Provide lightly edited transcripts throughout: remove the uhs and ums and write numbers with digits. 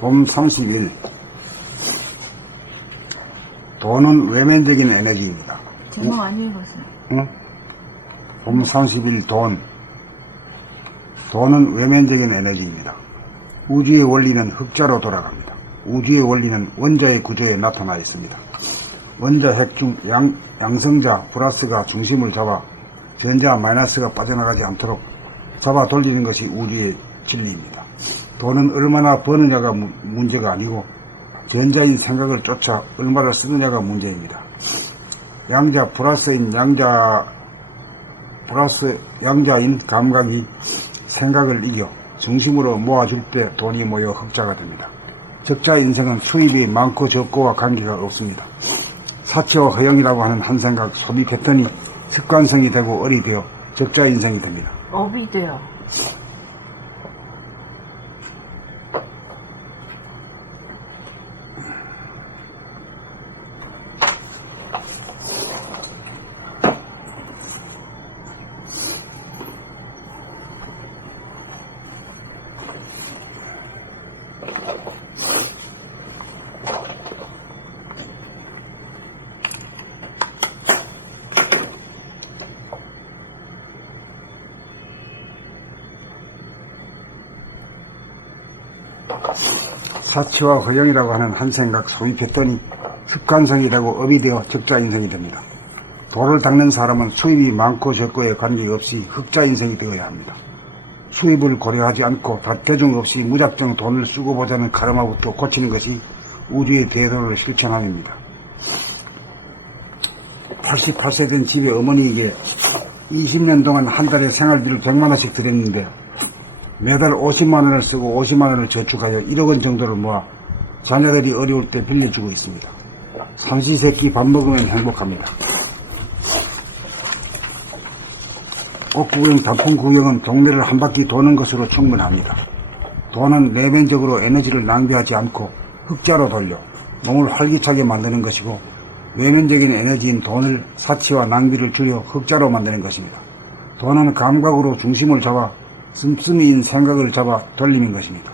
봄 30일. 돈은 외면적인 에너지입니다. 제목 안 읽었어요. 응? 봄 30일 돈은 외면적인 에너지입니다. 우주의 원리는 흑자로 돌아갑니다. 우주의 원리는 원자의 구조에 나타나 있습니다. 원자 핵 중 양성자 플러스가 중심을 잡아 전자 마이너스가 빠져나가지 않도록 잡아 돌리는 것이 우주의 진리입니다. 돈은 얼마나 버느냐가 문제가 아니고 전자인 생각을 쫓아 얼마나 쓰느냐가 문제입니다. 양자 플러스인 양자인 감각이 생각을 이겨 중심으로 모아줄 때 돈이 모여 흑자가 됩니다. 적자 인생은 수입이 많고 적고와 관계가 없습니다. 사치와 허영이라고 하는 한 생각, 소비 패턴이 습관성이 되고 얼이 되어 적자 인생이 됩니다. 업이 돼요. 사치와 허영이라고 하는 한 생각, 소비 패턴이 습관성이 되고 업이 되어 적자 인생이 됩니다. 돌을 닦는 사람은 수입이 많고 적고에 관계없이 흑자 인생이 되어야 합니다. 수입을 고려하지 않고 대중 없이 무작정 돈을 쓰고 보자는 카르마부터 고치는 것이 우주의 대도를 실천함입니다. 88세 된 집에 어머니에게 20년 동안 한 달에 생활비를 100만 원씩 드렸는데 매달 50만 원을 쓰고 50만 원을 저축하여 1억 원 정도를 모아 자녀들이 어려울 때 빌려주고 있습니다. 삼시세끼 밥 먹으면 행복합니다. 꽃 구경, 단풍 구경은 동네를 한 바퀴 도는 것으로 충분합니다. 돈은 내면적으로 에너지를 낭비하지 않고 흑자로 돌려 몸을 활기차게 만드는 것이고, 외면적인 에너지인 돈을 사치와 낭비를 줄여 흑자로 만드는 것입니다. 돈은 감각으로 중심을 잡아 씀씀이인 생각을 잡아 돌리는 것입니다.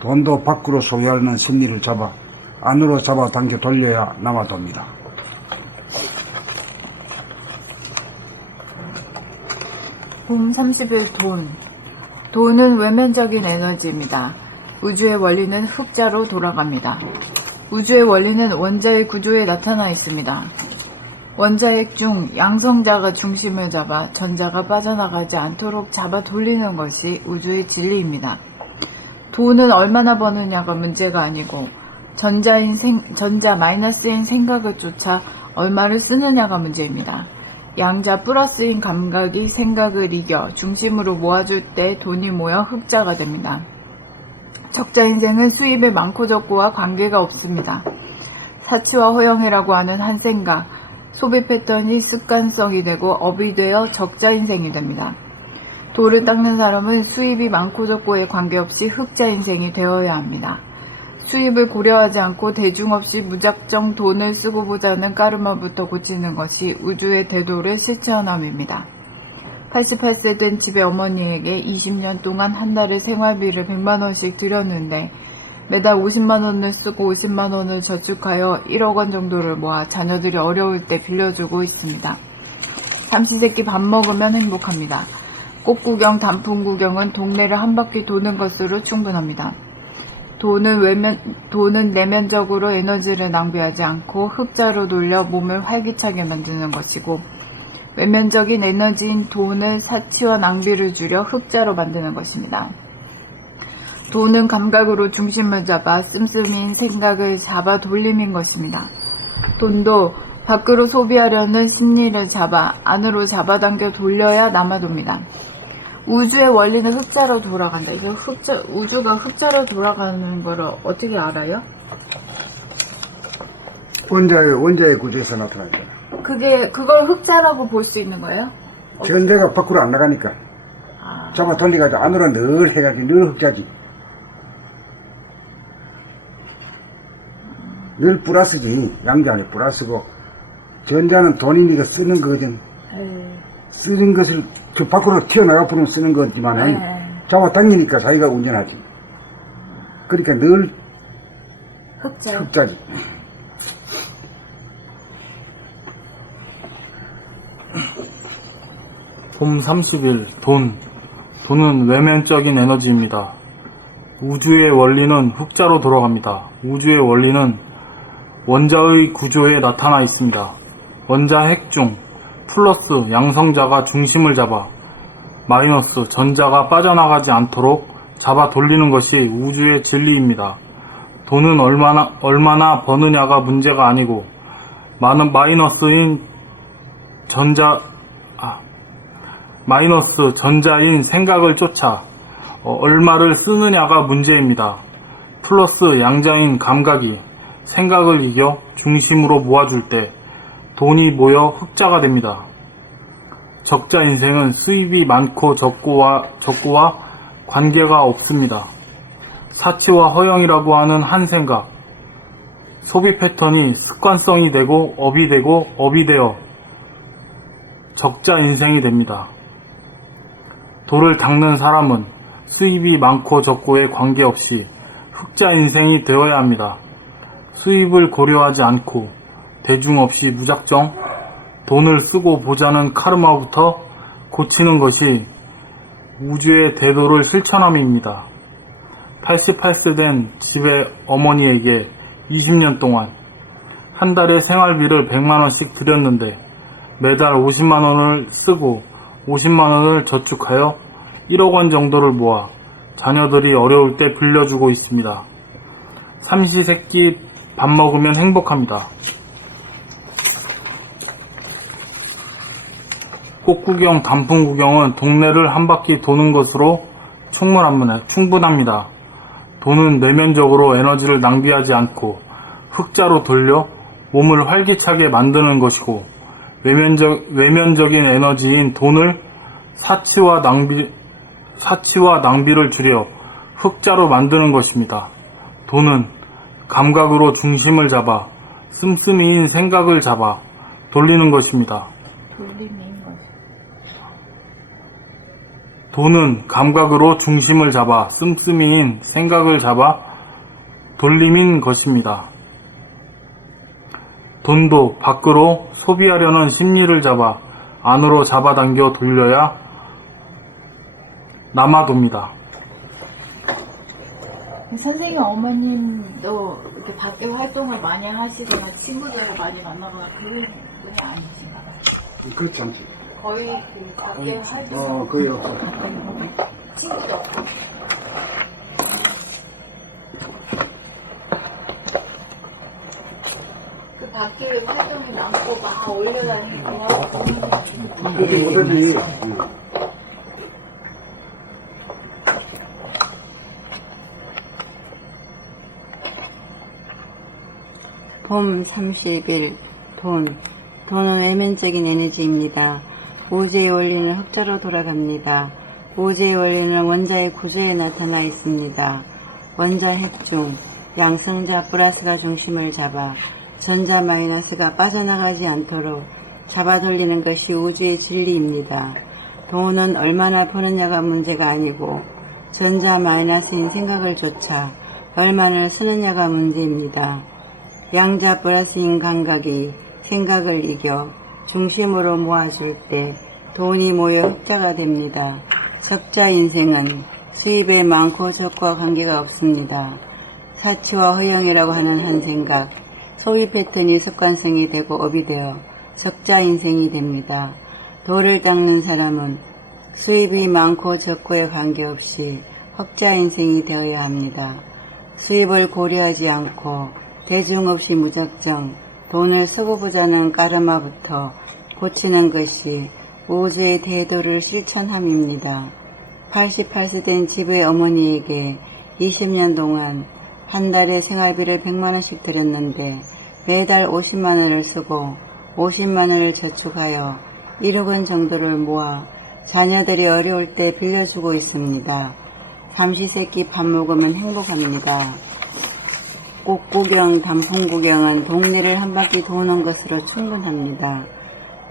돈도 밖으로 소유하는 심리를 잡아 안으로 잡아 당겨 돌려야 남아돕니다. 봄 30일 돈은 외면적인 에너지입니다. 우주의 원리는 흑자로 돌아갑니다. 우주의 원리는 원자의 구조에 나타나 있습니다. 원자핵 중 양성자가 중심을 잡아 전자가 빠져나가지 않도록 잡아 돌리는 것이 우주의 진리입니다. 돈은 얼마나 버느냐가 문제가 아니고 전자 마이너스인 생각을 쫓아 얼마를 쓰느냐가 문제입니다. 양자 플러스인 감각이 생각을 이겨 중심으로 모아줄 때 돈이 모여 흑자가 됩니다. 적자 인생은 수입의 많고 적고와 관계가 없습니다. 사치와 허영이라고 하는 한 생각, 소비 패턴이 습관성이 되고 업이 되어 적자 인생이 됩니다. 돌을 닦는 사람은 수입이 많고 적고에 관계없이 흑자 인생이 되어야 합니다. 수입을 고려하지 않고 대중 없이 무작정 돈을 쓰고 보자는 까르마부터 고치는 것이 우주의 대도를 실천함입니다. 88세 된 집의 어머니에게 20년 동안 한 달에 생활비를 100만 원씩 드렸는데 매달 50만 원을 쓰고 50만 원을 저축하여 1억 원 정도를 모아 자녀들이 어려울 때 빌려주고 있습니다. 삼시세끼 밥 먹으면 행복합니다. 꽃 구경, 단풍 구경은 동네를 한 바퀴 도는 것으로 충분합니다. 돈은 내면적으로 에너지를 낭비하지 않고 흑자로 돌려 몸을 활기차게 만드는 것이고, 외면적인 에너지인 돈을 사치와 낭비를 줄여 흑자로 만드는 것입니다. 돈은 감각으로 중심을 잡아 씀씀이인 생각을 잡아 돌림인 것입니다. 돈도 밖으로 소비하려는 심리를 잡아 안으로 잡아당겨 돌려야 남아돕니다. 우주의 원리는 흑자로 돌아간다. 이거 우주가 흑자로 돌아가는 걸 어떻게 알아요? 원자의 구조에서 나타나잖아. 그걸 흑자라고 볼 수 있는 거예요? 전자가 밖으로 안 나가니까. 잡아 돌려가지고 안으로 늘 해가지고 늘 흑자지. 늘 플러스지. 양자는 플러스고, 전자는 돈이니까 쓰는 거거든. 쓰는 것을 저 밖으로 튀어나가버리면 쓰는 거지만은 네. 잡아당기니까 자기가 운전하지. 그러니까 늘 흑자. 흑자지. 봄 30일 돈은 외면적인 에너지입니다. 우주의 원리는 흑자로 돌아갑니다. 우주의 원리는 원자의 구조에 나타나 있습니다. 원자 핵중 플러스 양성자가 중심을 잡아 마이너스 전자가 빠져나가지 않도록 잡아 돌리는 것이 우주의 진리입니다. 돈은 얼마나 버느냐가 문제가 아니고 마이너스 전자인 생각을 쫓아 얼마를 쓰느냐가 문제입니다. 플러스 양자인 감각이 생각을 이겨 중심으로 모아줄 때 돈이 모여 흑자가 됩니다. 적자 인생은 수입이 많고 적고와 관계가 없습니다. 사치와 허영이라고 하는 한 생각, 소비 패턴이 습관성이 되고 업이 되어 적자 인생이 됩니다. 돌을 닦는 사람은 수입이 많고 적고에 관계없이 흑자 인생이 되어야 합니다. 수입을 고려하지 않고 대중 없이 무작정 돈을 쓰고 보자는 카르마부터 고치는 것이 우주의 대도를 실천함입니다. 88세 된 집의 어머니에게 20년 동안 한 달에 생활비를 100만원씩 드렸는데 매달 50만원을 쓰고 50만원을 저축하여 1억원 정도를 모아 자녀들이 어려울 때 빌려주고 있습니다. 삼시세끼 밥 먹으면 행복합니다. 꽃구경, 단풍구경은 동네를 한 바퀴 도는 것으로 충분합니다. 돈은 내면적으로 에너지를 낭비하지 않고 흑자로 돌려 몸을 활기차게 만드는 것이고 외면적인 에너지인 돈을 사치와 낭비를 줄여 흑자로 만드는 것입니다. 돈은 감각으로 중심을 잡아 씀씀이인 생각을 잡아 돌리는 것입니다. 돈은 감각으로 중심을 잡아 씀씀이인 생각을 잡아 돌림인 것입니다. 돈도 밖으로 소비하려는 심리를 잡아 안으로 잡아당겨 돌려야 남아돕니다. 선생님 어머님도 이렇게 밖에 활동을 많이 하시거나 친구들을 많이 만나거나 그런 분이 아니신가요? 그렇지 않지. 거의 그 밖에 활동 거의 없어. 친구도 없고. 그 밖에 활동이 많고 막 올려다니고 그렇게 못하지. 봄 30일 돈은 외면적인 에너지입니다. 우주의 원리는 흑자로 돌아갑니다. 우주의 원리는 원자의 구조에 나타나 있습니다. 원자 핵중 양성자 플러스가 중심을 잡아 전자 마이너스가 빠져나가지 않도록 잡아 돌리는 것이 우주의 진리입니다. 돈은 얼마나 버느냐가 문제가 아니고 전자 마이너스인 생각을 쫓아 얼마나 쓰느냐가 문제입니다. 양자 플러스인 감각이 생각을 이겨 중심으로 모아줄 때 돈이 모여 흑자가 됩니다. 적자 인생은 수입에 많고 적과 관계가 없습니다. 사치와 허영이라고 하는 한 생각, 소비 패턴이 습관성이 되고 업이 되어 적자 인생이 됩니다. 돌을 닦는 사람은 수입이 많고 적고에 관계없이 흑자 인생이 되어야 합니다. 수입을 고려하지 않고 대중 없이 무작정 돈을 쓰고 보자는 까르마부터 고치는 것이 우주의 대도를 실천함입니다. 88세 된 집의 어머니에게 20년 동안 한 달에 생활비를 100만원씩 드렸는데 매달 50만원을 쓰고 50만원을 저축하여 1억원 정도를 모아 자녀들이 어려울 때 빌려주고 있습니다. 삼시세끼 밥 먹으면 행복합니다. 꽃구경, 단풍구경은 동네를 한 바퀴 도는 것으로 충분합니다.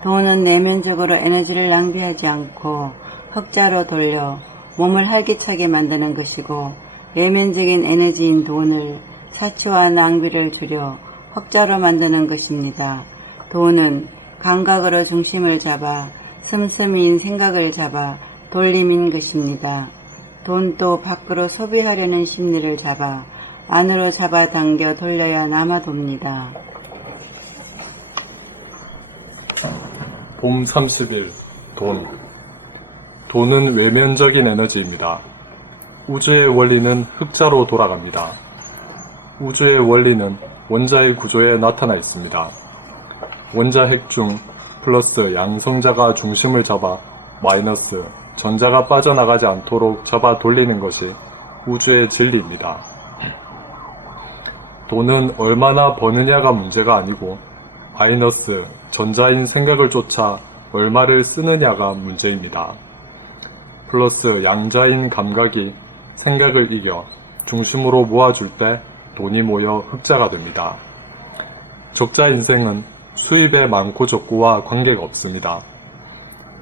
돈은 내면적으로 에너지를 낭비하지 않고 흑자로 돌려 몸을 활기차게 만드는 것이고, 외면적인 에너지인 돈을 사치와 낭비를 줄여 흑자로 만드는 것입니다. 돈은 감각으로 중심을 잡아 씀씀이인 생각을 잡아 돌림인 것입니다. 돈도 밖으로 소비하려는 심리를 잡아 안으로 잡아당겨 돌려야 남아돕니다. 봄 30일 돈. 돈은 외면적인 에너지입니다. 우주의 원리는 흑자로 돌아갑니다. 우주의 원리는 원자의 구조에 나타나 있습니다. 원자 핵 중 플러스 양성자가 중심을 잡아 마이너스 전자가 빠져나가지 않도록 잡아 돌리는 것이 우주의 진리입니다. 돈은 얼마나 버느냐가 문제가 아니고 마이너스 전자인 생각을 쫓아 얼마를 쓰느냐가 문제입니다. 플러스 양자인 감각이 생각을 이겨 중심으로 모아줄 때 돈이 모여 흑자가 됩니다. 적자 인생은 수입의 많고 적고와 관계가 없습니다.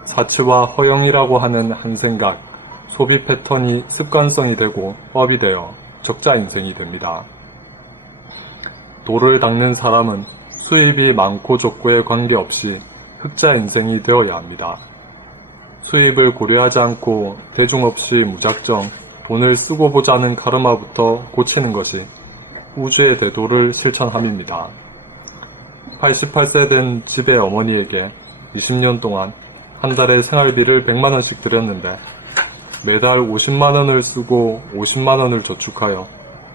사치와 허영이라고 하는 한 생각, 소비 패턴이 습관성이 되고 업이 되어 적자 인생이 됩니다. 도를 닦는 사람은 수입이 많고 적고에 관계없이 흑자 인생이 되어야 합니다. 수입을 고려하지 않고 대중 없이 무작정 돈을 쓰고 보자는 카르마부터 고치는 것이 우주의 대도를 실천함입니다. 88세 된 집의 어머니에게 20년 동안 한 달에 생활비를 100만원씩 드렸는데 매달 50만원을 쓰고 50만원을 저축하여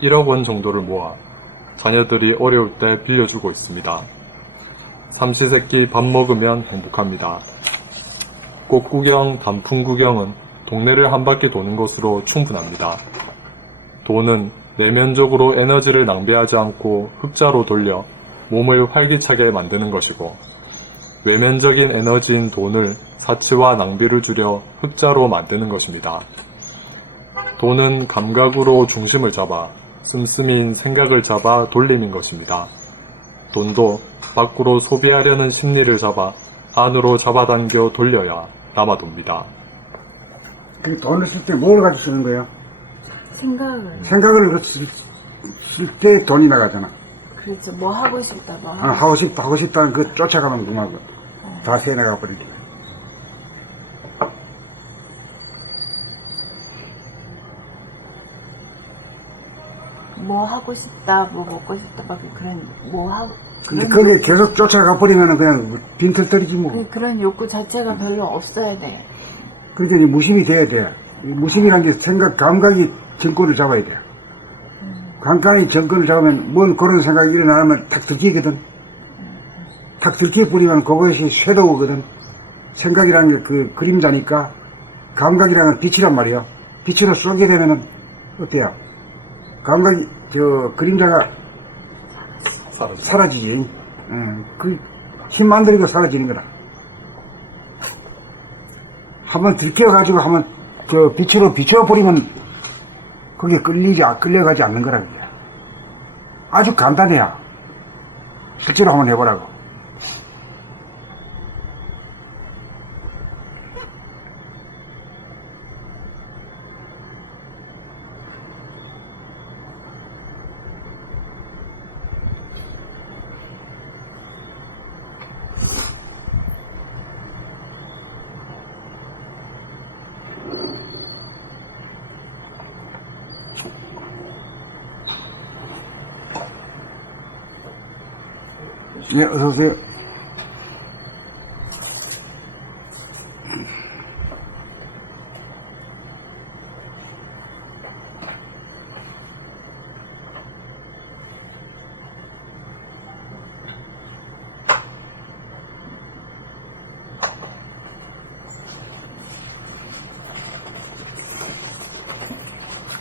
1억원 정도를 모아 자녀들이 어려울 때 빌려주고 있습니다. 삼시세끼 밥 먹으면 행복합니다. 꽃구경, 단풍구경은 동네를 한 바퀴 도는 것으로 충분합니다. 돈은 내면적으로 에너지를 낭비하지 않고 흑자로 돌려 몸을 활기차게 만드는 것이고, 외면적인 에너지인 돈을 사치와 낭비를 줄여 흑자로 만드는 것입니다. 돈은 감각으로 중심을 잡아 씀씀이인 생각을 잡아 돌리는 것입니다. 돈도 밖으로 소비하려는 심리를 잡아 안으로 잡아당겨 돌려야 남아돕니다. 그 돈을 쓸 때 뭘 가지고 쓰는 거예요? 생각을 쓸 때 돈이 나가잖아. 그렇죠. 뭐 하고 싶다, 뭐 하고 싶다는 그 쫓아가는 궁하고 다 새나가 버리지. 뭐 하고 싶다, 뭐 먹고 싶다, 막 그런, 뭐 하고. 근데 그게 계속 쫓아가 버리면은 그냥 빈털터리지 뭐. 그런 욕구 자체가 별로 없어야 돼. 그러니까 이제 무심이 돼야 돼. 이 무심이란 게 생각, 감각이 정권을 잡아야 돼. 감각이 정권을 잡으면 뭔 그런 생각이 일어나면 탁 들키거든. 탁 들켜버리면 그것이 섀도우거든. 생각이라는 게 그 그림자니까 감각이라는 건 빛이란 말이야. 빛으로 쏘게 되면은 어때요? 감각이, 그림자가 사라지지. 그 힘 만들고 사라지는 거라. 한번 들켜가지고 한번 빛으로 비춰버리면 그게 끌려가지 않는 거라는 거야. 아주 간단해요. 실제로 한번 해보라고. 네, 어서오세요.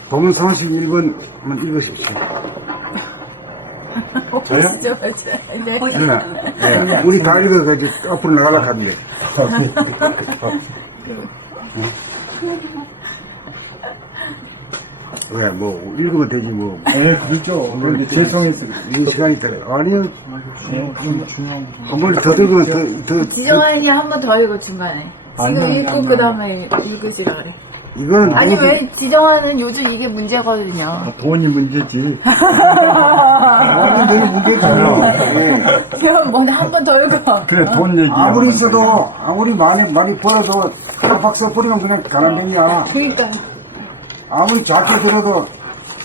봄 31번 한번 읽으십시오. 진짜 맞아. 네. 네. 우리 다 읽어서 앞으로 나가려고 하는데. 왜, 뭐, 읽으면 되지, 뭐. 네, 그렇죠. 그런데 죄송해서. 이 시간이 있다. 아니요. 한 번 더 읽으면 더, 지정환이 한 번 더 읽어 중간에. 지금 아니, 읽고 아니, 그 다음에 읽으시라 그래. 이건. 아니 왜 지정환은 요즘 이게 문제거든요. 돈이 문제지. 아니, 늘 문제잖아. 그럼 뭐 한 번 더 읽어. 그래, 돈 얘기야. 아무리 있어도, 아무리 많이 벌어도, 한 박스 버리면 그냥 가난뱅이야. 그러니까. 아무리 작게 들어도,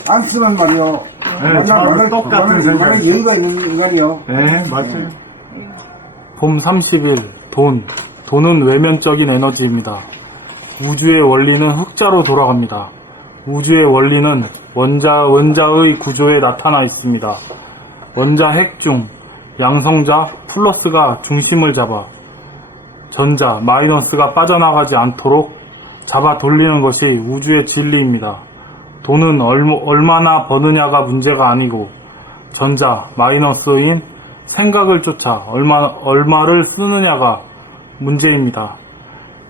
안 쓰면 말이요. 네, 저랑 똑같은 생각이에요. 여유가 있는 인간이요. 네, 맞아요. 봄 30일 돈은 외면적인 에너지입니다. 우주의 원리는 흑자로 돌아갑니다. 우주의 원리는 원자의 구조에 나타나 있습니다. 원자 핵 중 양성자 플러스가 중심을 잡아 전자 마이너스가 빠져나가지 않도록 잡아 돌리는 것이 우주의 진리입니다. 돈은 얼마나 버느냐가 문제가 아니고 전자 마이너스인 생각을 쫓아 얼마를 쓰느냐가 문제입니다.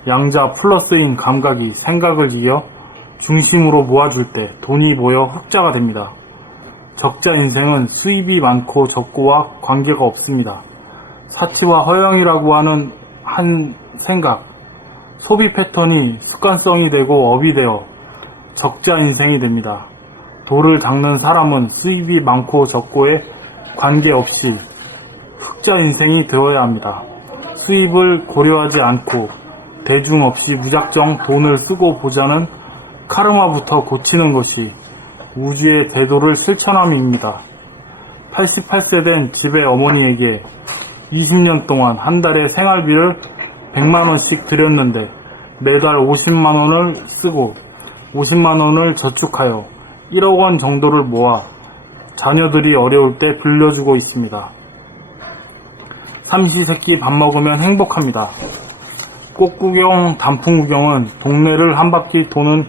양자 플러스인 감각이 생각을 이겨 중심으로 모아줄 때 돈이 모여 흑자가 됩니다. 적자 인생은 수입이 많고 적고와 관계가 없습니다. 사치와 허영이라고 하는 한 생각, 소비 패턴이 습관성이 되고 업이 되어 적자 인생이 됩니다. 돌을 닦는 사람은 수입이 많고 적고에 관계없이 흑자 인생이 되어야 합니다. 수입을 고려하지 않고 대중 없이 무작정 돈을 쓰고 보자는 카르마부터 고치는 것이 우주의 대도를 실천함입니다. 88세 된 집의 어머니에게 20년 동안 한 달에 생활비를 100만원씩 드렸는데 매달 50만원을 쓰고 50만원을 저축하여 1억원 정도를 모아 자녀들이 어려울 때 빌려주고 있습니다. 삼시세끼 밥 먹으면 행복합니다. 꽃구경, 단풍구경은 동네를 한 바퀴 도는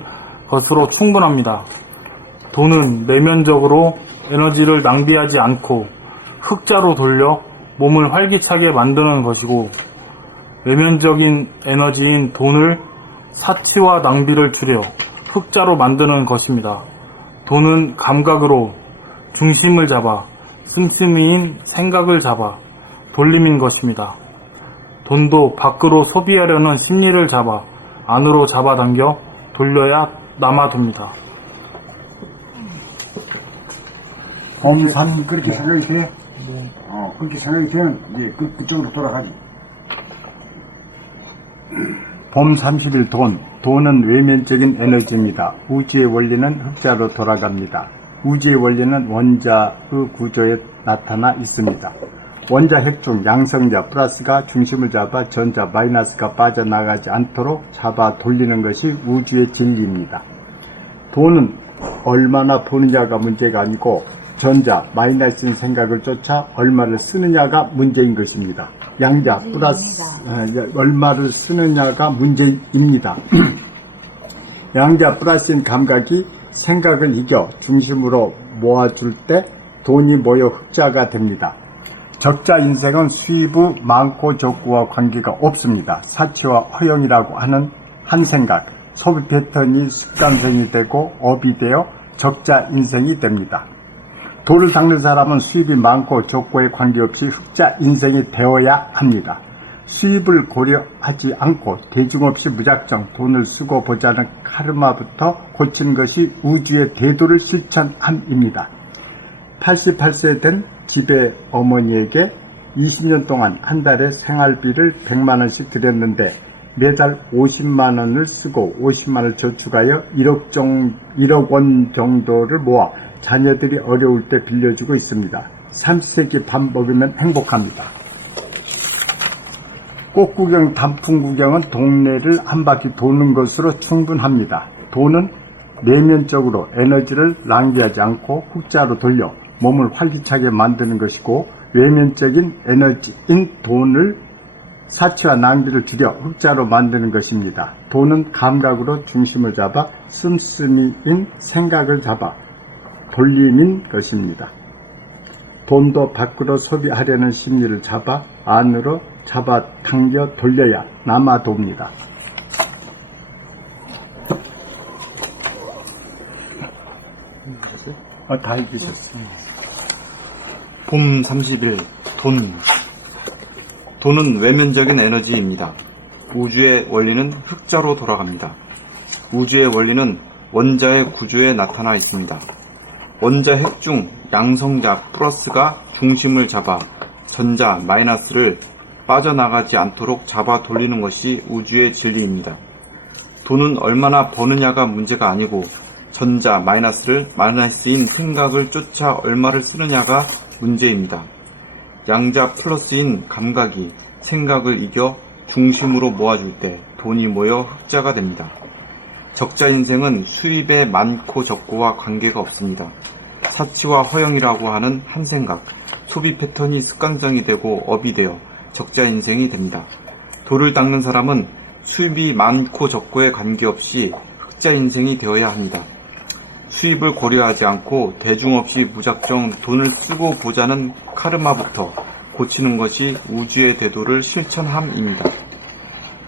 것으로 충분합니다. 돈은 내면적으로 에너지를 낭비하지 않고 흑자로 돌려 몸을 활기차게 만드는 것이고 외면적인 에너지인 돈을 사치와 낭비를 줄여 흑자로 만드는 것입니다. 돈은 감각으로 중심을 잡아 씀씀이인 생각을 잡아 돌림인 것입니다. 돈도 밖으로 소비하려는 심리를 잡아 안으로 잡아당겨 돌려야 남아둡니다. 봄산 그렇게 생각이 돼? 그렇게 생각이 되면 이제 그쪽으로 돌아가지. 봄 30일 돈은 외면적인 에너지입니다. 우주의 원리는 흑자로 돌아갑니다. 우주의 원리는 원자의 구조에 나타나 있습니다. 원자 핵 중 양성자 플러스가 중심을 잡아 전자 마이너스가 빠져나가지 않도록 잡아 돌리는 것이 우주의 진리입니다. 돈은 얼마나 버느냐가 문제가 아니고 전자 마이너스인 생각을 쫓아 얼마를 쓰느냐가 문제인 것입니다. 양자 플러스 얼마를 쓰느냐가 문제입니다. 양자 플러스인 감각이 생각을 이겨 중심으로 모아줄 때 돈이 모여 흑자가 됩니다. 적자 인생은 수입이 많고 적고와 관계가 없습니다. 사치와 허영이라고 하는 한 생각, 소비 패턴이 습관성이 되고 업이 되어 적자 인생이 됩니다. 돌을 닦는 사람은 수입이 많고 적고에 관계없이 흑자 인생이 되어야 합니다. 수입을 고려하지 않고 대중 없이 무작정 돈을 쓰고 보자는 카르마부터 고치는 것이 우주의 대도를 실천함입니다. 88세 된 집의 어머니에게 20년 동안 한 달에 생활비를 100만원씩 드렸는데 매달 50만원을 쓰고 50만원을 저축하여 1억 원 정도를 모아 자녀들이 어려울 때 빌려주고 있습니다. 30세기 밥 먹으면 행복합니다. 꽃구경, 단풍구경은 동네를 한 바퀴 도는 것으로 충분합니다. 돈은 내면적으로 에너지를 낭비하지 않고 흑자로 돌려 몸을 활기차게 만드는 것이고 외면적인 에너지인 돈을 사치와 낭비를 줄여 흑자로 만드는 것입니다. 돈은 감각으로 중심을 잡아 씀씀이인 생각을 잡아 돌림인 것입니다. 돈도 밖으로 소비하려는 심리를 잡아 안으로 잡아당겨 돌려야 남아돕니다. 다 해주셨어요. 봄 30일 돈은 외면적인 에너지입니다. 우주의 원리는 흑자로 돌아갑니다. 우주의 원리는 원자의 구조에 나타나 있습니다. 원자 핵 중 양성자 플러스가 중심을 잡아 전자 마이너스를 빠져나가지 않도록 잡아 돌리는 것이 우주의 진리입니다. 돈은 얼마나 버느냐가 문제가 아니고 전자 마이너스를 마이너스인 생각을 쫓아 얼마를 쓰느냐가 문제입니다. 양자 플러스인 감각이 생각을 이겨 중심으로 모아줄 때 돈이 모여 흑자가 됩니다. 적자 인생은 수입의 많고 적고와 관계가 없습니다. 사치와 허영이라고 하는 한 생각, 소비 패턴이 습관성이 되고 업이 되어 적자 인생이 됩니다. 돌을 닦는 사람은 수입이 많고 적고에 관계없이 흑자 인생이 되어야 합니다. 수입을 고려하지 않고 대중 없이 무작정 돈을 쓰고 보자는 카르마부터 고치는 것이 우주의 대도를 실천함입니다.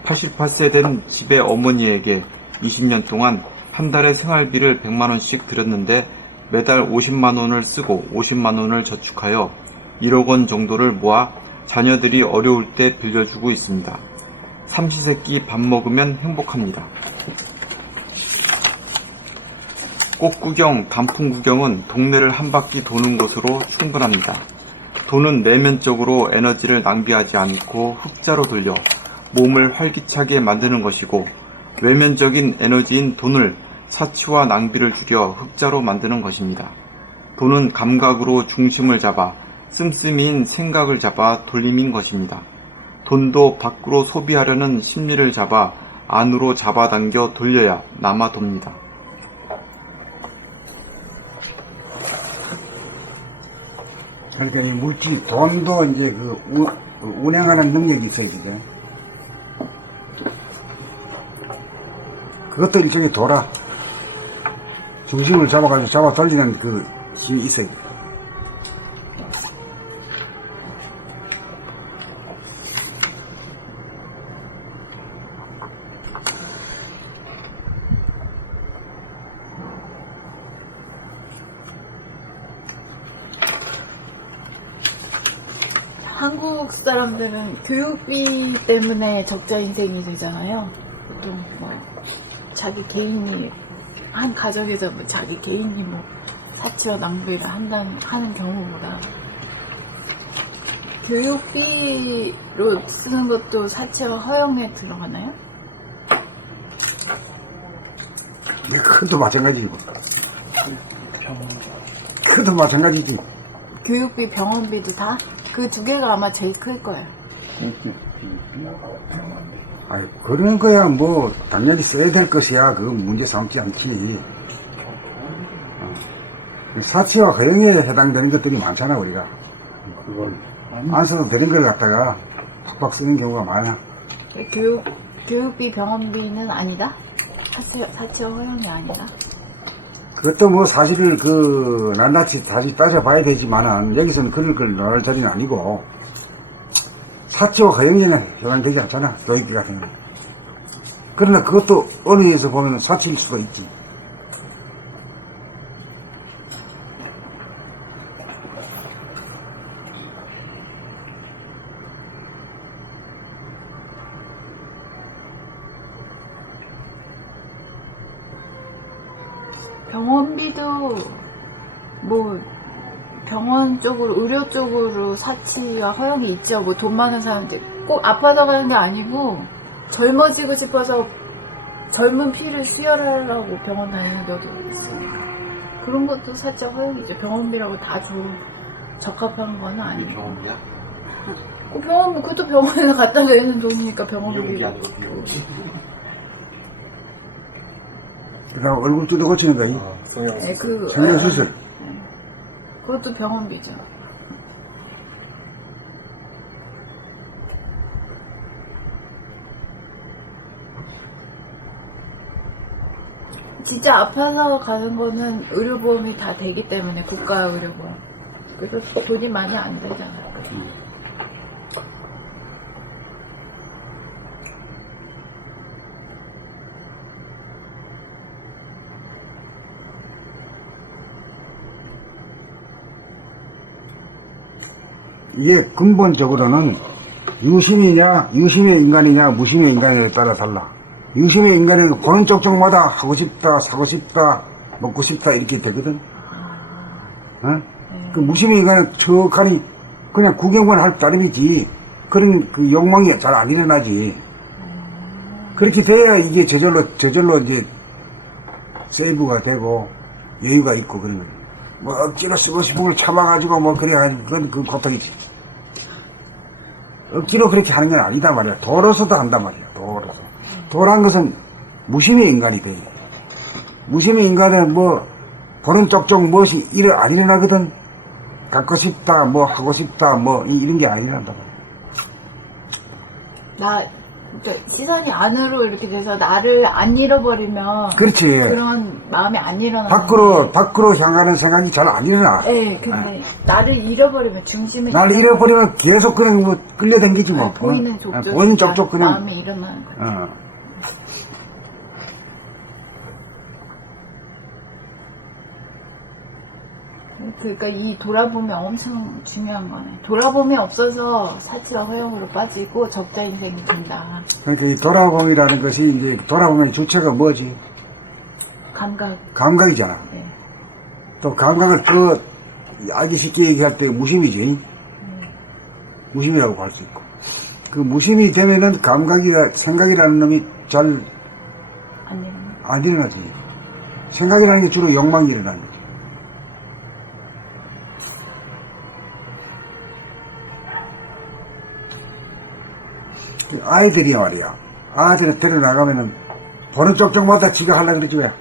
88세 된 집의 어머니에게 20년 동안 한 달에 생활비를 100만원씩 드렸는데 매달 50만원을 쓰고 50만원을 저축하여 1억 원 정도를 모아 자녀들이 어려울 때 빌려주고 있습니다. 삼시세끼 밥 먹으면 행복합니다. 꽃 구경, 단풍 구경은 동네를 한 바퀴 도는 것으로 충분합니다. 돈은 내면적으로 에너지를 낭비하지 않고 흑자로 돌려 몸을 활기차게 만드는 것이고 외면적인 에너지인 돈을 사치와 낭비를 줄여 흑자로 만드는 것입니다. 돈은 감각으로 중심을 잡아 씀씀이인 생각을 잡아 돌림인 것입니다. 돈도 밖으로 소비하려는 심리를 잡아 안으로 잡아당겨 돌려야 남아 돕니다. 그러니까 이 물질, 돈도 이제 운행하는 능력이 있어야 되죠. 그것도 일종의 돌아. 중심을 잡아가지고 잡아 돌리는 그 힘이 있어야 돼. 한국 사람들은 교육비 때문에 적자 인생이 되잖아요. 보통 뭐 자기 개인이 한 가정에서 뭐 자기 개인이 뭐 사치와 낭비를 하는 경우보다 교육비로 쓰는 것도 사치와 허영에 들어가나요? 그것도 마찬가지고. 그것도 마찬가지지. 교육비, 병원비도 다? 그 두 개가 아마 제일 클 거예요. 아이, 그런 거야, 뭐, 당연히 써야 될 것이야. 그건 문제 삼지 않지. 사치와 허영에 해당되는 것들이 많잖아, 우리가. 그걸 안 써도 되는 걸 갖다가 팍팍 쓰는 경우가 많아. 교육비, 병원비는 아니다? 사치와 허영이 아니다? 그것도 뭐 사실 낱낱이 다시 따져봐야 되지만은 여기서는 그럴 걸 넣을 자리는 아니고 사치와 허영에는 해당되지 않잖아, 교육비 같은 경우. 그러나 그것도 어느 에서 보면 사치일 수도 있지. 병원비도 뭐 병원 쪽으로 의료 쪽으로 사치와 허영이 있죠. 뭐 돈 많은 사람들 꼭 아파서 가는 게 아니고 젊어지고 싶어서 젊은 피를 수혈하려고 병원 다니는 경우도 있으니까 그런 것도 사치와 허영이죠. 병원비라고 다 적합한 건 아니고. 병원비야? 병원 그것도 병원에 갖다 내는 돈이니까 병원비고. 그다음 얼굴도 고치는 거야. 네, 성형수술. 네. 그것도 병원비죠. 진짜 아파서 가는 거는 의료보험이 다 되기 때문에 국가 의료보험. 그래서 돈이 많이 안 되잖아요. 이게 근본적으로는 유심의 인간이냐 무심의 인간이냐에 따라 달라. 유심의 인간은 보는 쪽쪽마다 하고 싶다, 사고 싶다, 먹고 싶다 이렇게 되거든. 어? 그 무심의 인간은 척하니 그냥 구경만 할 따름이지 그런 그 욕망이 잘 안 일어나지. 그렇게 돼야 이게 저절로 이제 세이브가 되고 여유가 있고 그런 거지. 뭐 억지로 쓰고 싶은 걸 참아가지고 뭐 그래가지고 그건 그 고통이지. 억지로 그렇게 하는 건 아니다 말이야. 도로서도 한단 말이야. 도란 것은 무심의 인간이 돼. 무심의 인간은 뭐 보는 쪽쪽 무엇이 안 일어나거든. 갖고 싶다, 뭐 하고 싶다, 뭐 이런 게 안 일어난다 말이야. 그러니까 시선이 안으로 이렇게 돼서 나를 안 잃어버리면 그렇지. 그런 마음이 안 일어나. 밖으로 향하는 생각이 잘 안 일어나. 네, 근데 나를 잃어버리면 나를 잃어버리면 계속 그냥 뭐 끌려다니지 뭐. 보이는 족족 보이는 쪽쪽 그냥 마음이 일어나는 거죠. 그러니까 이 돌아보면 엄청 중요한 거네. 돌아보면 없어서 사치와 허영으로 빠지고 적자 인생이 된다. 그러니까 이 돌아봄이라는 것이 이제 돌아보면 주체가 뭐지? 감각이잖아. 네. 또 감각을 더 아주 쉽게 얘기할 때 무심이지. 무심이라고 할 수 있고. 그 무심이 되면은 생각이라는 놈이 잘 안 일어나지. 생각이라는 게 주로 욕망이 일어나는 거지. 아이들이 말이야. 아이들을 데려나가면은 보는 쪽쪽마다 지가 하려고 그러지 왜?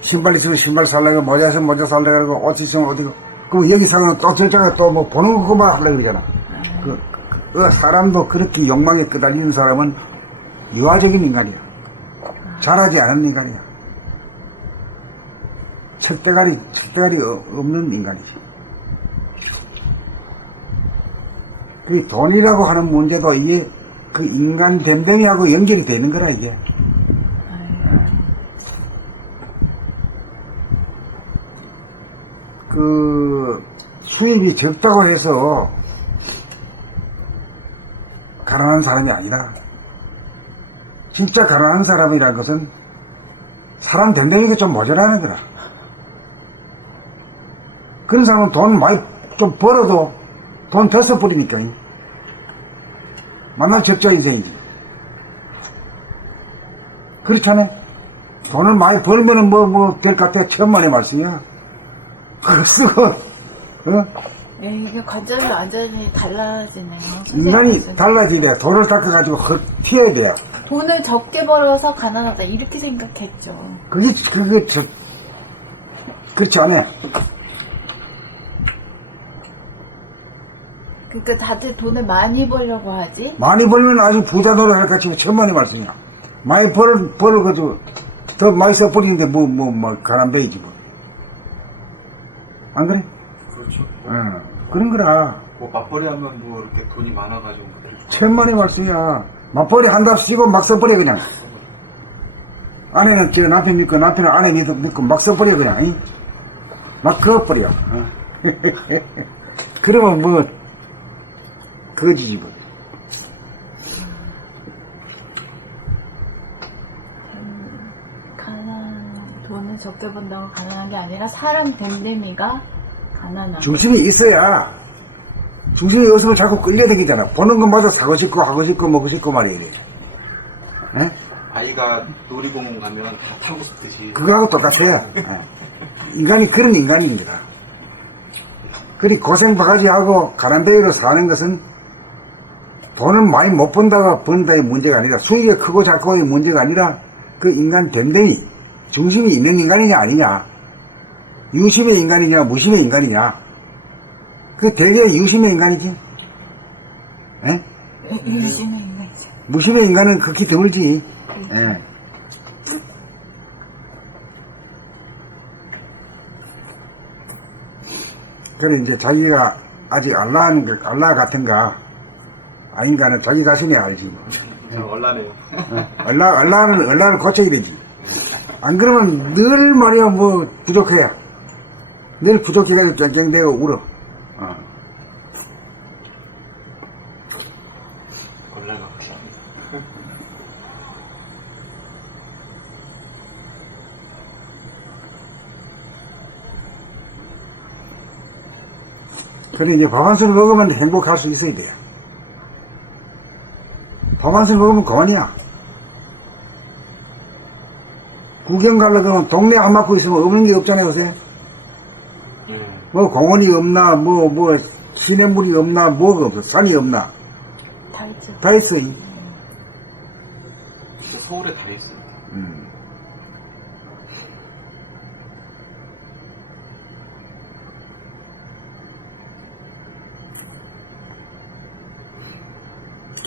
신발 있으면 신발 살라고, 모자 있으면 모자 살라고 그러고, 옷 있으면 어디고. 그럼 여기 사면 또 저쪽에 또 뭐 보는 것만 하려고 그러잖아. 그 사람도 그렇게 욕망에 끄달리는 사람은 유아적인 인간이야. 잘하지 않은 인간이야. 척대가리 없는 인간이지. 그 돈이라고 하는 문제도 이게 그 인간 댐댐이하고 연결이 되는 거라 이게. 그 수입이 적다고 해서 가난한 사람이 아니라 진짜 가난한 사람이라는 것은 사람 댐댐이가 좀 모자라는 거라. 그런 사람은 돈 많이 좀 벌어도 돈 더 써버리니까 만날 적자 인생이지. 그렇잖아. 돈을 많이 벌면은 뭐 될 것 같아. 천만의 말씀이야. 그걸 쓰고 이게 관점이 완전히 달라지네요. 인간이 달라지래. 돈을 닦아가지고 튀어야 돼요. 돈을 적게 벌어서 가난하다 이렇게 생각했죠. 그게 그렇지 않아. 그러니까 다들 돈을 많이 벌려고 하지. 많이 벌면 아주 부자 노릇할 같이 천만의 말씀이야. 많이 벌어가지고 더 많이 써버리는데 뭐 가난배이지 뭐. 안 그래? 그렇죠. 그런 거라. 뭐 맞벌이 하면 뭐 이렇게 돈이 많아가지고. 천만의 말씀이야. 맞벌이 한답 쓰고 막 써버려 그냥. 아내는 저 남편 믿고 남편은 아내 믿고 막 써버려 그냥. 이? 막 그어버려. 그러면 뭐 거지지 뭐. 돈을 적게 번다고 가난한 게 아니라 사람 댐댐이가 가난한. 중심이 있어야. 중심이 없으면 자꾸 끌려다니잖아. 보는 것마다 사고 싶고 하고 싶고 먹고 싶고 말이야. 에? 아이가 놀이공원 가면 다 타고 싶듯이. 그거하고 똑같아요. 인간이 그런 인간입니다. 그리 고생 바가지 하고 가난뱅이로 사는 것은 돈을 많이 못 번다의 문제가 아니라 수익이 크고 작고의 문제가 아니라 그 인간 댐댐이 중심이 있는 인간이냐 아니냐, 유심의 인간이냐 무심의 인간이냐. 그 대개 유심의 인간이지. 에? 유심의 인간이죠. 무심의 인간은 극히 드물지. 예. 그래 이제 자기가 아직 알라 같은가 아닌가는 자기 자신이 알지 뭐. 얼라네요. 얼라를 고쳐야 되지. 안 그러면 늘 말이야 뭐 부족해야. 늘 부족해가지고 깽깽대고 울어. 올라가십니다. 그래, 이제 밥 한 술 먹으면 행복할 수 있어야 돼요. 밥 한 술 먹으면 그만이야. 구경 가려고 하면 동네 안 맞고 있으면 없는 게 없잖아요, 요새. 뭐 공원이 없나, 뭐 시냇물이 없나, 뭐가 없어, 산이 없나. 다 있죠. 다 있어. 서울에 다 있어요.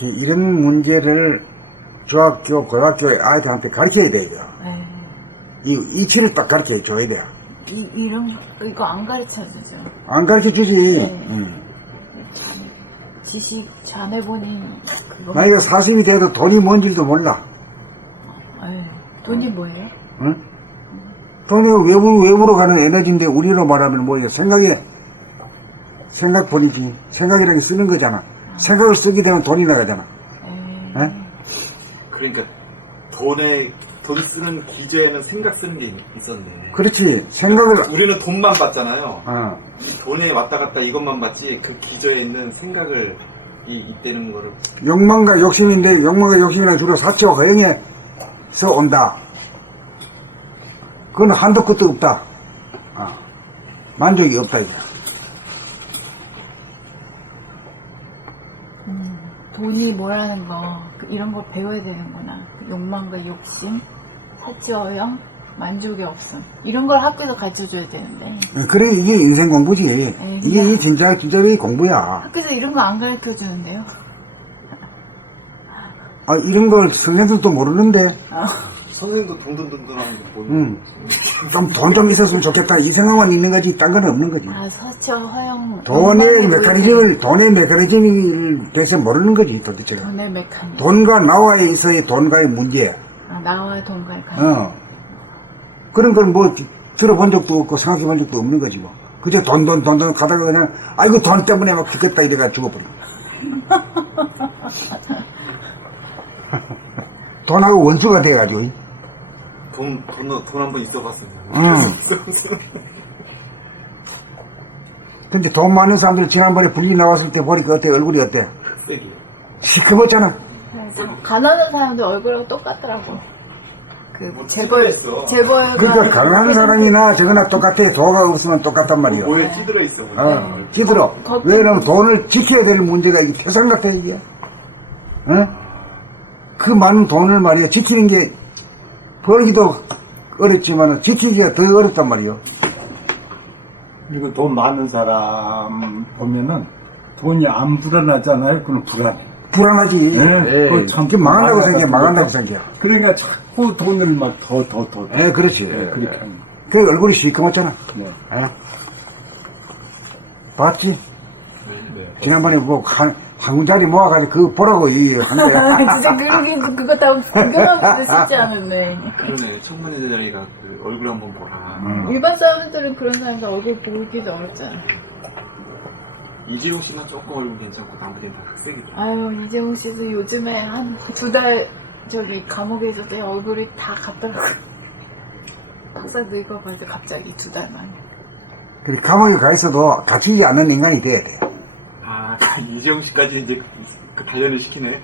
이런 문제를 중학교, 고등학교 아이들한테 가르쳐야 돼요. 네. 이 이치를 딱 가르쳐 줘야 돼요. 이거 안 가르쳐 주죠. 안 가르쳐 주지. 네. 지식 자네 본인 그거. 나이가 40이 돼도 돈이 뭔 줄도 몰라. 에이, 돈이 뭐예요? 응? 돈이 외부로 가는 에너지인데 우리로 말하면 뭐예요? 생각뿐이지. 생각이라는 게 쓰는 거잖아. 생각을 쓰게 되면 돈이 나가잖아. 에? 그러니까 돈 쓰는 기저에는 생각 쓰는 게 있었네. 그렇지. 생각을, 우리는 돈만 받잖아요. 어. 돈에 왔다 갔다 이것만 받지 그 기저에 있는 생각을 이때는 거를 욕망과 욕심인데, 욕망과 욕심이란 주로 사치와 허영에서 온다. 그건 한도 끝도 없다. 만족이 없다, 이제. 돈이 뭐라는 거 이런 걸 배워야 되는구나. 욕망과 욕심, 사치어영, 만족의 없음 이런 걸 학교에서 가르쳐줘야 되는데 그래, 이게 인생 공부지. 네, 이게 진짜의 공부야. 학교에서 이런 거 안 가르쳐 주는데요. 이런 걸 선생님들도 모르는데, 선생님도 돈돈돈돈하는 거 보는 좀 돈 좀 있었으면 좋겠다. 이 생각만 있는 거지, 딴 건 없는 거지. 사치와 허영 돈의 메커니즘을 대해서 모르는 거지, 도대체가. 돈의 메커니즘 돈과 나와에 있어야 돈과의 문제야. 나와 돈과의 관계 그런 걸 뭐 들어본 적도 없고 생각해 본 적도 없는 거지 뭐. 그저 돈 가다가 그냥 아이고 돈 때문에 막 죽겠다 이래가 죽어버려. 돈하고 원수가 돼가지고. 돈 한 번 있어봤습니다. 근데 돈 많은 사람들 지난번에 분리 나왔을 때 보니까 어때? 얼굴이 어때? 흑색이. 시커멓잖아. 가난한 사람들 얼굴하고 똑같더라고. 뭐 재벌 그러니까 가난한 사람이나 저거나 똑같아. 도가 없으면 똑같단 말이야. 뭐에 찌들어 있어. 찌들어. 왜냐면 돈을 지켜야 될 문제가 이게 태산 같아 이게. 그 많은 돈을 말이야 지키는 게 벌기도 어렵지만 지키기가 더 어렵단 말이야. 그리고 돈 많은 사람 보면은 돈이 안 불어나잖아요. 그건 불안하지. 네. 그거 참 망한다고 생각해. 망한다고 생각해. 그러니까 자꾸 돈을 막 더. 그렇지. 그렇게 하는. 그 얼굴이 시커멓잖아. 네. 봤지? 지난번에 뭐 한 군자리 모아가지고 그거 보라고 한 거야. 진짜 그거 다 구경하기도 쉽지 않은데. 그러네. 청문회 자리가 그 얼굴 한번 보라. 일반 사람들은 그런 사람들 얼굴 보기도 어렵잖아. 이재용 씨만 조금 얼굴 괜찮고 나머지는 다 흑색이죠. 아유 이재용 씨도 요즘에 한 2달 저기 감옥에 있을 때 얼굴이 다 갔더라고. 팍싹 늙어버리고 갑자기 2달 만에. 감옥에 가 있어도 갇히지 않는 인간이 돼야 돼. 이재용 씨까지 이제 그 단련을 시키네.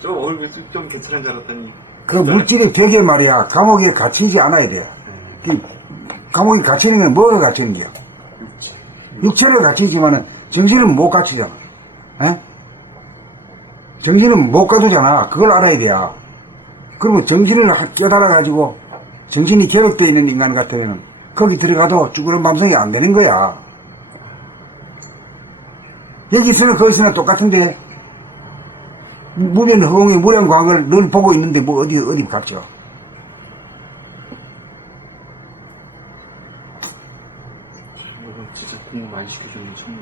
좀 얼굴 좀 괜찮은 줄 알았더니. 그 물질이 되게 말이야. 감옥에 갇히지 않아야 돼. 감옥에 갇히는 건 뭐가 갇히는 거야? 육체를 갇히지만은 정신은 못 갇히잖아. 정신은 못 가두잖아. 그걸 알아야 돼요. 그러면 정신을 깨달아가지고 정신이 개혁되어 있는 인간 같으면 거기 들어가도 쭈그런 밤송이 안 되는 거야. 여기 있으나 거기 있으나 똑같은데 무변 허공의 무량광을 늘 보고 있는데 뭐 어디 갔죠? 진짜 공부 많이 시켜주는 청년.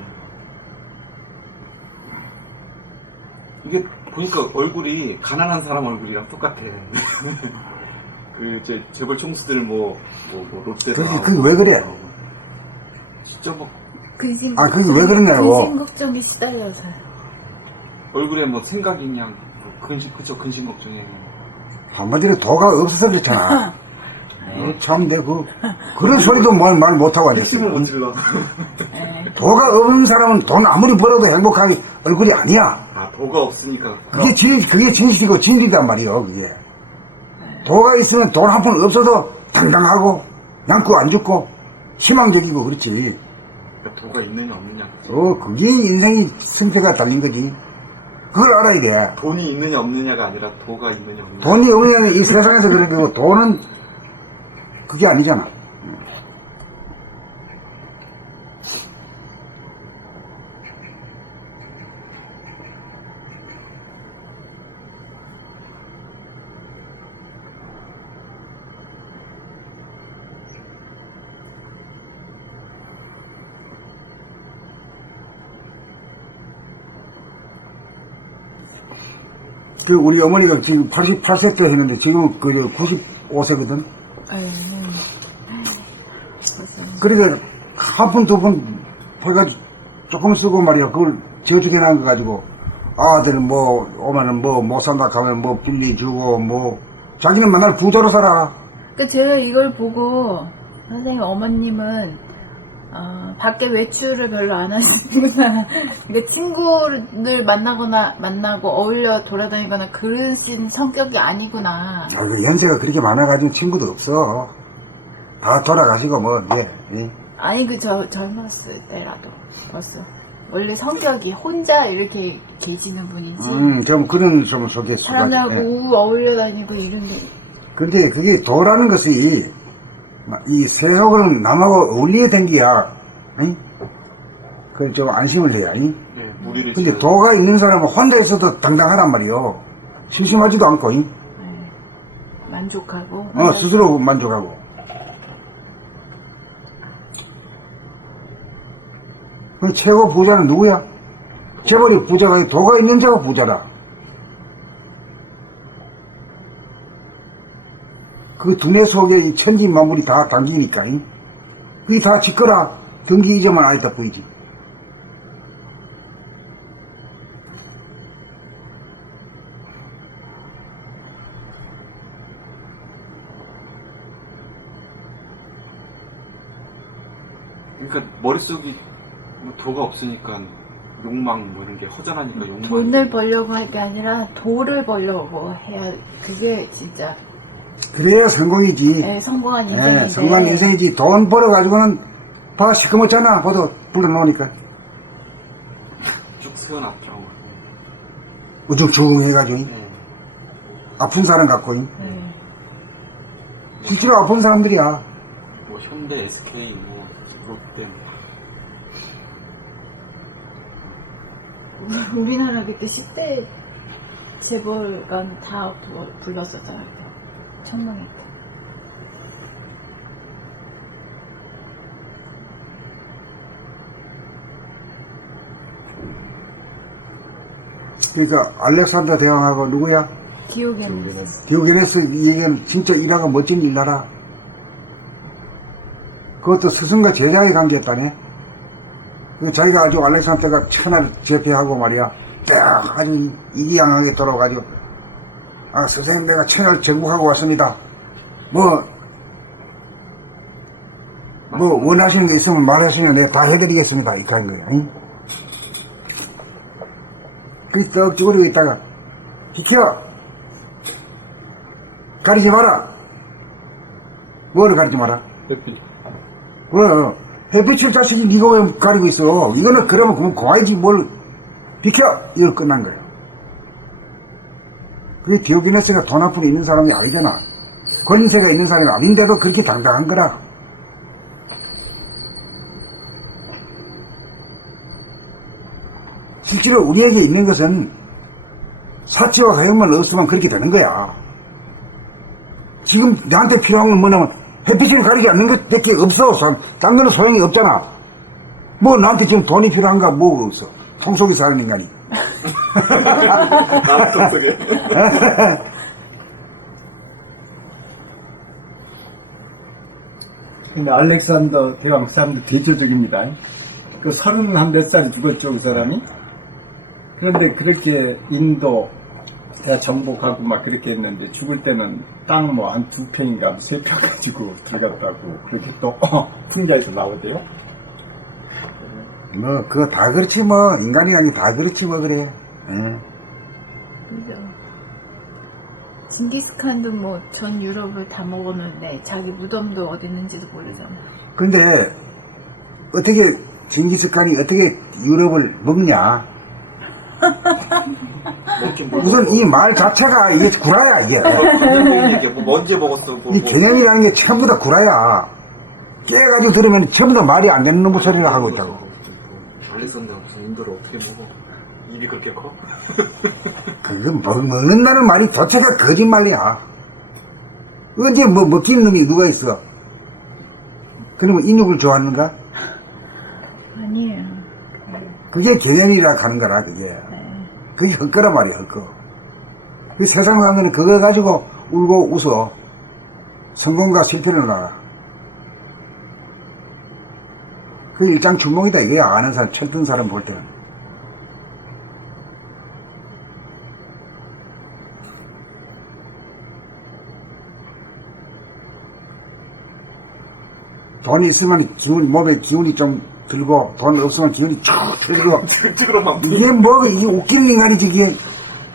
이게 보니까 얼굴이 가난한 사람 얼굴이랑 똑같아. 그 재벌 총수들 뭐 롯데도 그게 왜 그래? 진짜 뭐 그게 왜 그러냐고. 근심 걱정이 시달려서요. 얼굴에 뭐 생각이 그냥 그쵸 근심 걱정이에요. 한마디로 도가 없어서 그렇잖아. 참, 그런 소리도 말 못하고 앉았어. 핵심을 못 질러. 도가 없는 사람은 돈 아무리 벌어도 행복하게 얼굴이 아니야. 아 도가 없으니까. 그게 진실이고 진리단 말이요, 그게. 도가 있으면 돈 한 푼 없어도 당당하고, 양구 안 죽고, 희망적이고, 그렇지. 그러니까 도가 있느냐 없느냐. 그게 인생이 승패가 달린 거지. 그걸 알아야 돼. 돈이 있느냐 없느냐가 아니라 도가 있느냐 없느냐. 돈이 없는 이 세상에서 그런 거고, 돈은 그게 아니잖아. 우리 어머니가 지금 88세 때 했는데 지금 95세거든. 그러니까 한 푼, 두 푼 벌가지고 조금 쓰고 말이야. 그걸 저축해 놓은 거 가지고 아들 뭐 오면은 뭐 못 산다 하면 뭐 빌려주고 뭐 자기는 맨날 부자로 살아. 그 제가 이걸 보고 선생님 어머님은 밖에 외출을 별로 안 하시는구나. 그러니까 친구들 만나고 어울려 돌아다니거나 그러신 성격이 아니구나. 연세가 그렇게 많아가지고 친구도 없어. 다 돌아가시고 뭐 예. 아니 젊었을 때라도 벌써 원래 성격이 혼자 이렇게 계시는 분인지 좀 그런 좀 속에 사람들하고 어울려 다니고 이런 게. 근데 그게 도라는 것이 이 세속은 남하고 어울려야 된 게야. 그걸 좀 안심을 해야. 네, 무리를. 근데 도가 있는 사람은 혼자 있어도 당당하단 말이요. 심심하지도 않고. 만족하고. 스스로 만족하고. 그럼 최고 부자는 누구야? 재벌이 부자가 아니라 도가 있는 자가 부자라. 그 두뇌 속에 이 천지만물이 다 담기니까. 그게 다 짓거라. 경기 이점만 아니다 보이지. 그러니까 머릿속이 뭐 도가 없으니까 욕망 뭐 이런 게 허전하니까 욕망. 돈을 벌려고 할 게 아니라 도를 벌려고 해야 그게 진짜 그래야 성공이지. 성공한 인생인데. 성공한 인생이지. 돈 벌어가지고는 다 시커멓잖아. 보도 불러놓으니까. 쭉 세워놨죠. 우중충해가지고. 아픈 사람 갖고. 실제로 아픈 사람들이야. 뭐 현대, SK, 뭐 롯데. 우리나라 그때 10대 재벌관 다 불렀었잖아요. 청문회. 그러니까 알렉산더 대왕하고 누구야? 디오게네스 이 얘기는 진짜 일화가 멋진 일나라. 그것도 스승과 제자의 관계였다네. 자기가 아주 알렉산더가 천하를 제패하고 말이야. 딱 아주 이기양하게 돌아가지고 선생님 내가 천하를 정복하고 왔습니다. 뭐 원하시는 게 있으면 말하시면 내가 다 해드리겠습니다. 이렇게 한 거야. 응? 그 떡 쭈그리고 있다가 비켜! 가리지 마라! 뭐를 가리지 마라? 햇빛. 햇빛을 자식이 니가 왜 가리고 있어? 이거는 그러면 그럼 고아야지 뭘 비켜! 이거 끝난 거야. 그게 디오게네스가 돈 한 푼이 있는 사람이 아니잖아. 권세가 있는 사람이 아닌데도 그렇게 당당한 거라. 실제로 우리에게 있는 것은 사치와 가역만 없으면 그렇게 되는 거야. 지금 나한테 필요한 건 뭐냐면 햇빛을 가리지 않는 것밖에 없어. 딴 거는 소용이 없잖아. 뭐 나한테 지금 돈이 필요한가 뭐가 없어. 통 속에 사는 인간이. 통 속에. 근데 알렉산더 대왕 사람도 대조적입니다. 그 30한 몇 살 죽었죠, 그 사람이? 그런데 그렇게 인도 다 정복하고 막 그렇게 했는데 죽을 때는 땅 뭐 한 2평인가 3평 가지고 들어갔다고 그렇게 또 풍자에서 나오대요. 뭐 그거 다 그렇지 뭐 인간이 아니 다 그렇지 뭐 그래. 예. 그죠. 징기스칸도 뭐 전 유럽을 다 먹었는데 자기 무덤도 어디 있는지도 모르잖아. 근데 어떻게 징기스칸이 어떻게 유럽을 먹냐? 우선 이 말 자체가 이게 구라야 이게. 이게 뭐 언제 먹었어? 이 개념이라는 게 전부 다 구라야. 깨가지고 들으면 전부 다 말이 안 되는 놈의 소리를 하고 있다고. 알렉산더가 무슨 인도를 어떻게 먹어? 입이 그렇게 커? 그거 먹는다는 말이 자체가 거짓말이야. 언제 뭐 먹히는 놈이 누가 있어? 그러면 인육을 좋아하는가? 아니에요. 그게 개념이라 하는 거라 그게. 네. 그게 헛거란 말이야 헛거. 그 세상 사람들은 그거 가지고 울고 웃어. 성공과 실패를 알아. 그 일장춘몽이다 이거야. 아는 사람 철든 사람 볼 때는. 돈이 있으면 기운, 몸에 기운이 좀 들고, 돈 없으면 기운이 쭉 들고. 찌그러만 이게 뭐, 이게 웃기는 인간이지, 이게.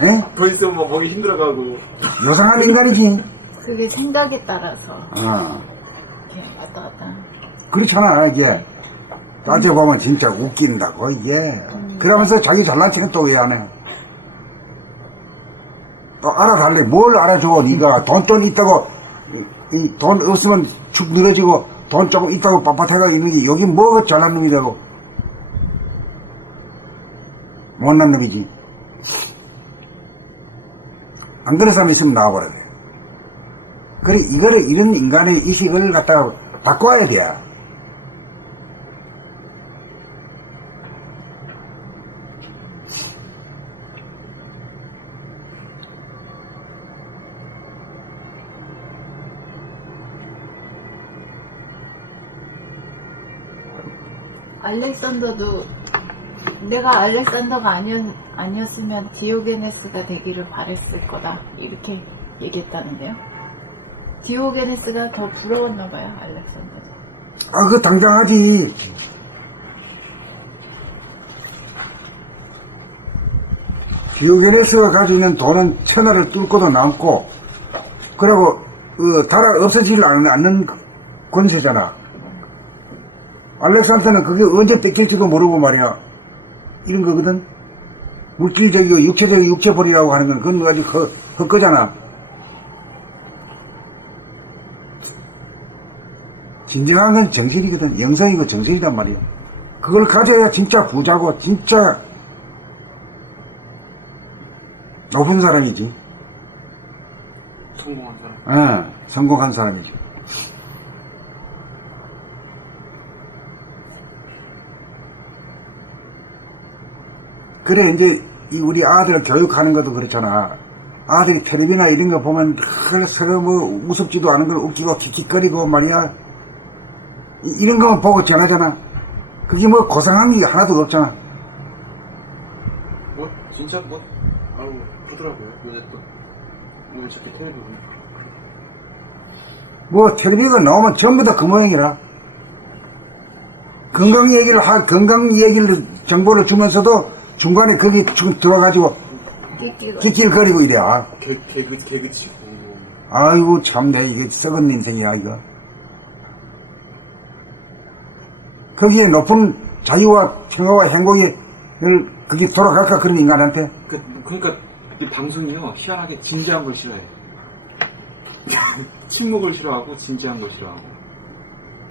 에? 더 있으면 뭐 먹기 힘들어가고. 요상한 인간이지. 그게 생각에 따라서 어. 이렇게 왔다 갔다. 그렇잖아, 이게. 따져보면 진짜 웃긴다고, 이게. 그러면서 자기 잘난 척은 또 왜 안 해? 또 알아달래. 뭘 알아줘, 니가. 돈 좀 있다고, 돈 없으면 축 늘어지고, 돈 조금 있다고 빳빳해가 있는 게, 여기 뭐가 잘난 놈이라고. 못난 놈이지. 안 그런 사람 있으면 나와버려. 그래, 이런 인간의 의식을 갖다가 바꿔야 돼. 알렉산더도 내가 알렉산더가 아니었으면 디오게네스가 되기를 바랬을 거다 이렇게 얘기했다는데요. 디오게네스가 더 부러웠나 봐요, 알렉산더. 아, 그거 당장하지. 디오게네스가 가지고 있는 돈은 천하를 뚫고도 남고, 그리고, 달아 없어지지 않는 권세잖아. 알렉산더는 그게 언제 뺏길지도 모르고 말이야. 이런 거거든. 물질적이고 육체적이고 육체벌이라고 하는 건 그건 아주 헛거잖아. 진정한 건 정신이거든. 영성이고 정신이란 말이야. 그걸 가져야 진짜 부자고 진짜 높은 사람이지. 성공한 사람. 성공한 사람이지. 그래, 이제, 우리 아들 교육하는 것도 그렇잖아. 아들이 텔레비나 이런 거 보면, 서로 뭐, 우습지도 않은 걸 웃기고, 킥킥거리고 말이야. 이런 거만 보고 전하잖아. 그게 뭐, 고상한 게 하나도 없잖아. 뭐 진짜 뭐 아유 그러더라고요. 요새 또 오늘 저렇게 텔레비 보면. 뭐, 텔레비가 나오면 전부 다 그 모양이라. 건강 얘기를, 정보를 주면서도, 중간에 거기 들어와가지고 킥킥거리고 이래. 개그 치고. 아이고 참내 이게 썩은 인생이야 이거. 거기에 높은 자유와 평화와 행복이 그게 돌아갈까 그런 인간한테. 그러니까 이 방송이요 희한하게 진지한 걸 싫어해. 침묵을 싫어하고 진지한 걸 싫어하고.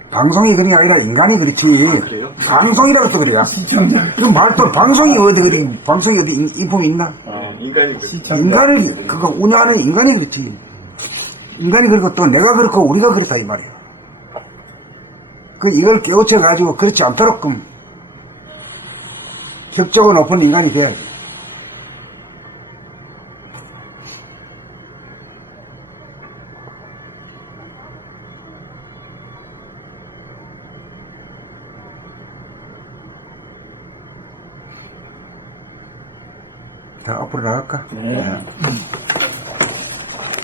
방송이 그런 게 아니라 인간이 그렇지. 그래요? 방송이라고 또 그래야. 그 말도 방송이 어디 그리 방송이 어디 인품이 있나? 인간이 그래. 인간을 그거 운영하는 인간이 그렇지. 인간이 그렇고 또 내가 그렇고 우리가 그렇다 이 말이야. 그 이걸 깨우쳐 가지고 그렇지 않도록 격적으로 높은 인간이 돼야지. 자, 앞으로 나갈까? 네.